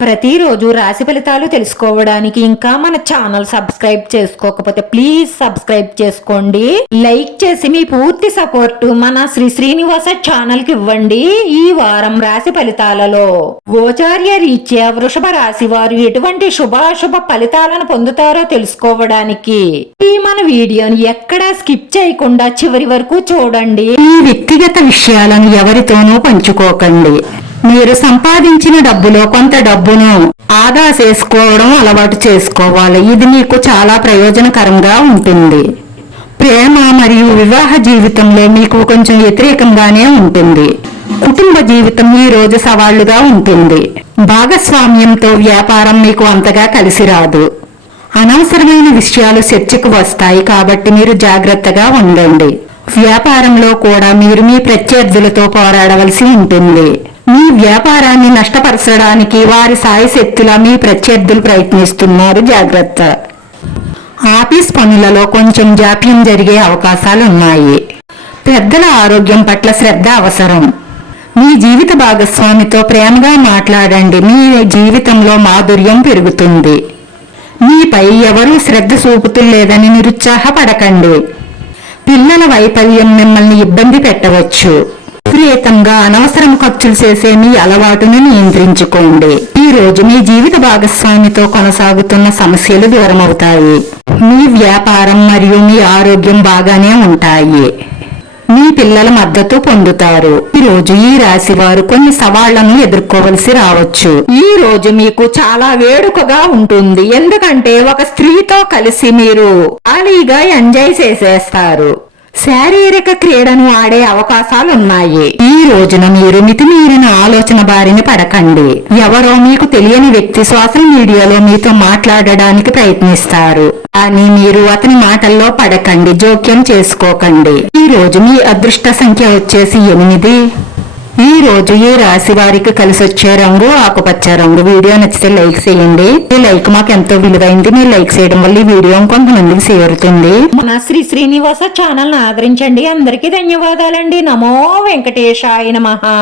ప్రతిరోజు రాశి ఫలితాలు తెలుసుకోవడానికి ఇంకా మన ఛానల్ సబ్స్క్రైబ్ చేసుకోకపోతే ప్లీజ్ సబ్స్క్రైబ్ చేసుకోండి. లైక్ చేసి మీ పూర్తి సపోర్ట్ మన శ్రీ శ్రీనివాస ఛానల్కి ఇవ్వండి ఈ వారం రాశి ఫలితాలలో. గోచార్య రీత్యా వృషభ రాశి వారు ఎటువంటి శుభాశుభ ఫలితాలను పొందుతారో తెలుసుకోవడానికి ఈ మన వీడియోని ఎక్కడా స్కిప్ చేయకుండా చివరి వరకు చూడండి. ఈ వ్యక్తిగత విషయాలను ఎవరితోనూ పంచుకోకండి. మీరు సంపాదించిన డబ్బులో కొంత డబ్బును ఆదా చేసుకోవడం అలవాటు చేసుకోవాలి. ఇది మీకు చాలా ప్రయోజనకరంగా ఉంటుంది. ప్రేమ మరియు వివాహ జీవితంలో మీకు కొంచెం వ్యతిరేకంగానే ఉంటుంది. కుటుంబ జీవితం ఈ రోజు సవాళ్ళుగా ఉంటుంది. భాగస్వామ్యంతో వ్యాపారం మీకు అంతగా కలిసి రాదు. అనవసరమైన విషయాలు చర్చకు వస్తాయి కాబట్టి మీరు జాగ్రత్తగా ఉండండి. వ్యాపారంలో కూడా మీరు మీ ప్రత్యర్థులతో పోరాడవలసి ఉంటుంది. మీ వ్యాపారాన్ని నష్టపరచడానికి వారి సాయశక్తుల మీ ప్రత్యర్థులు ప్రయత్నిస్తున్నారు. జాగ్రత్త. ఆఫీస్ పనులలో కొంచెం జాప్యం జరిగే అవకాశాలు ఉన్నాయి పెద్దల ఆరోగ్యం పట్ల శ్రద్ధ అవసరం. మీ జీవిత భాగస్వామితో ప్రేమగా మాట్లాడండి. మీ జీవితంలో మాధుర్యం పెరుగుతుంది. మీపై ఎవరూ శ్రద్ధ చూపుతులేదని నిరుత్సాహపడకండి. పిల్లల వైఫల్యం మిమ్మల్ని ఇబ్బంది పెట్టవచ్చు. విపరీతంగా అనవసరం ఖర్చులు చేసే మీ అలవాటును నియంత్రించుకోండి. ఈ రోజు మీ జీవిత భాగస్వామితో కొనసాగుతున్న సమస్యలు దూరమవుతాయి మీ వ్యాపారం మరియు మీ ఆరోగ్యం బాగానే ఉంటాయి. మీ పిల్లల మద్దతు పొందుతారు. ఈ రోజు ఈ రాశి వారు కొన్ని సవాళ్ళను ఎదుర్కోవలసి రావచ్చు. ఈ రోజు మీకు చాలా వేడుకగా ఉంటుంది. ఎందుకంటే ఒక స్త్రీతో కలిసి మీరు ఖాళీగా ఎంజాయ్ చేసేస్తారు. శారీరక క్రీడను ఆడే అవకాశాలు ఉన్నాయి ఈ రోజున మీరు మితిమీరిన ఆలోచన బారిన పడకండి. ఎవరో మీకు తెలియని వ్యక్తి సోషల్ మీడియాలో మీతో మాట్లాడడానికి ప్రయత్నిస్తారు. కానీ మీరు అతని మాటల్లో పడకండి జోక్యం చేసుకోకండి. ఈ రోజు మీ అదృష్ట సంఖ్య వచ్చేసి ఎనిమిది. ఈ రోజు ఈ రాశి వారికి కలిసి వచ్చే రంగు ఆకుపచ్చ రంగు? వీడియో నచ్చితే లైక్ చేయండి. ఈ లైక్ మాకు ఎంతో విలువైంది. మీరు లైక్ చేయడం వల్ల ఈ వీడియో కొంతమందికి చేరుతుంది మన శ్రీ శ్రీనివాస ఛానల్ ఆదరించండి. అందరికీ ధన్యవాదాలండి. నమో వెంకటేశాయ మహా